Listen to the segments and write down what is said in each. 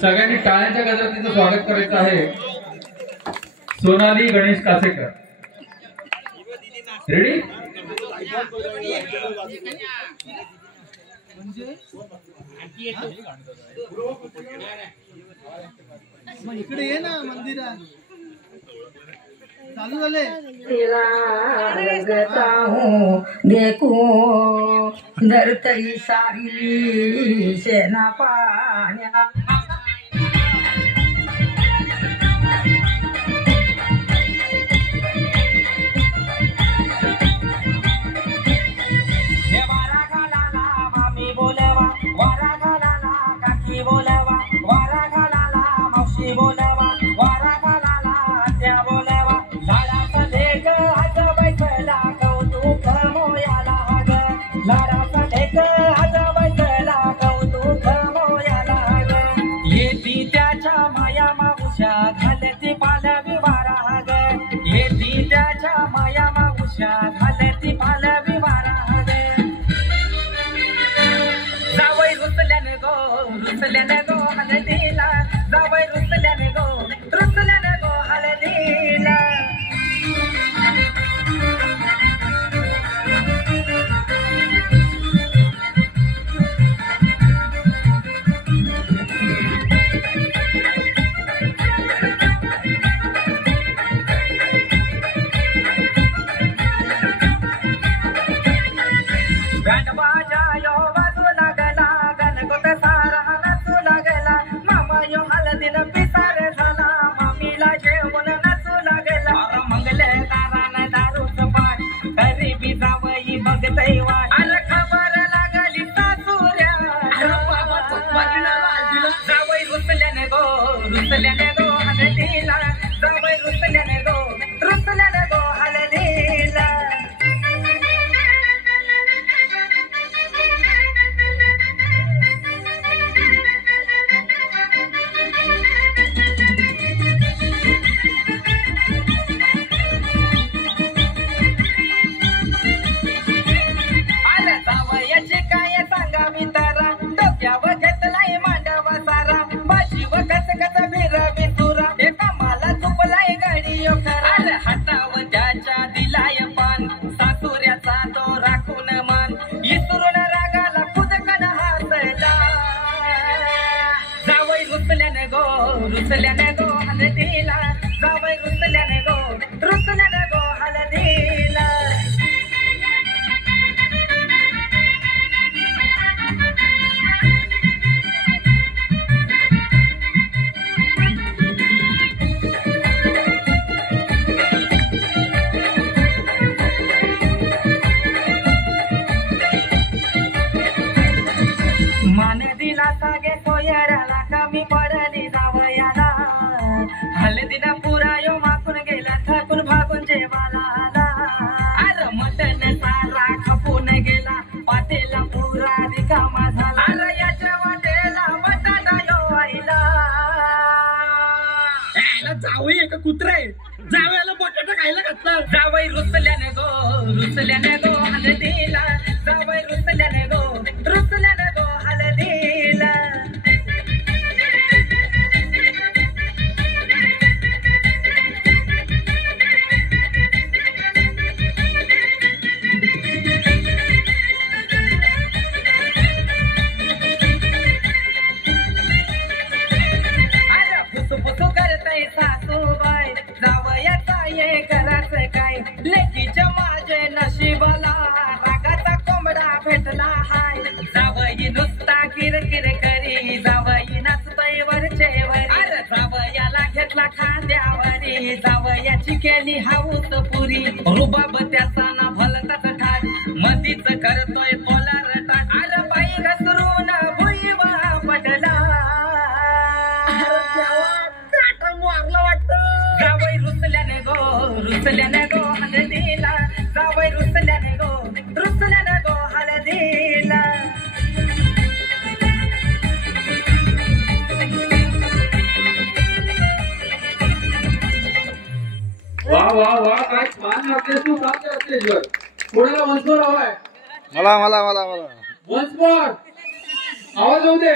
सगळ्यांनी टाळ्यांच्या गजरात तिचं स्वागत करायचं आहे। सोनाली गणेश कासेकर रेडी। इकडे ये ना मंदिरात चालू झाले। लगता हूँ देखो धरती सारी सेना पाण्या कुत्रे जावयाला बटाटा खायला घातलं। जावई रुसल्याने गो हलदीला जावई रुसल्याने गो हलदीला। लेकीच्या माझे नशिबाला रागाचा कोंबडा भेटला हाय। जावई नुसता किरकिर करी जावई नाचतय वरचे वरी। अरे जावयाला घेतला खांद्यावरी जावयाची केली हाऊस पुरी। रुबाब त्याचा ना भलताच ठाक मधीच करतोय पोलार टाक। अरे बाई घसरून भुईवा पडला मारला वाटतं। जावई रुसल्याने गो हलदीला जावई रुसल्याने गो हलदीला। वाह वाह वाह काय छान वाटते तू साथ स्टेजवर। कोणाला वन्स मोर हवाय? मला मला मला मला वन्स मोर आवाज होऊ दे।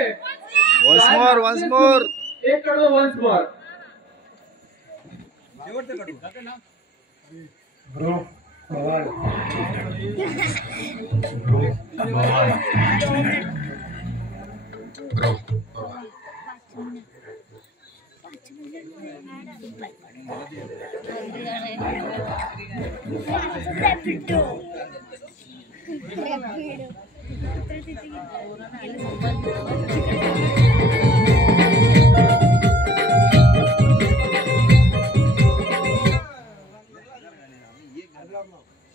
once more. एक कडवं वन्स मोर.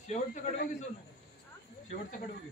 शेवटचं कडवं की सोनं? शेवटचं कडवं की?